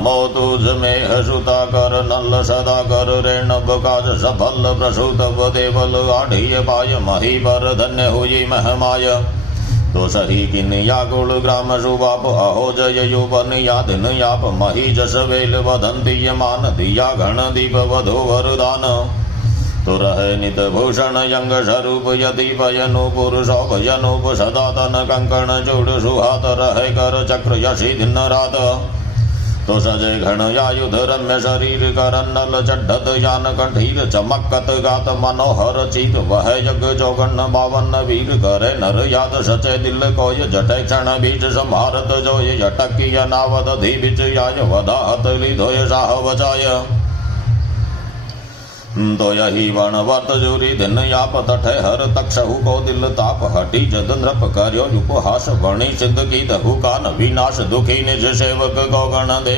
नमो तुझ में हसुता कर नल सदा कर रेणव काज सफल प्रसूत देवल आढ़िय पाय मही पर धन्य हुई महमाय तो सही किन याकुल ग्राम सुबाप अहो जय युवन यादिन याप मही जस वेल वदंती मान दिया घन दीप वधो वरदान तो रहे नित भूषण यंग स्वरूप यदि पयनुपुर शोभयनुप सदा तन कंकण चूड़ सुहात रहे कर चक्र यशी दिन रात तो सजे घन आयुध रम्य शरीर करन्नल चढ़त यान कंठीर चमकत गात मनोहर चीत वह यज्ञ चौगन बावन वीर करे नर याद सचे दिल कोय जटे क्षण बीच संभारत जोय यटकी नावद धी बिच आय वधाहत लीधोय साह बचाय तो यही वण वर्त जुरी दिन याप तठे हर तक्षहु को दिल ताप हटी जद नृप कर्यो उपहास वणी सिद्ध की दहु कान विनाश दुखी निज सेवक गौगण दे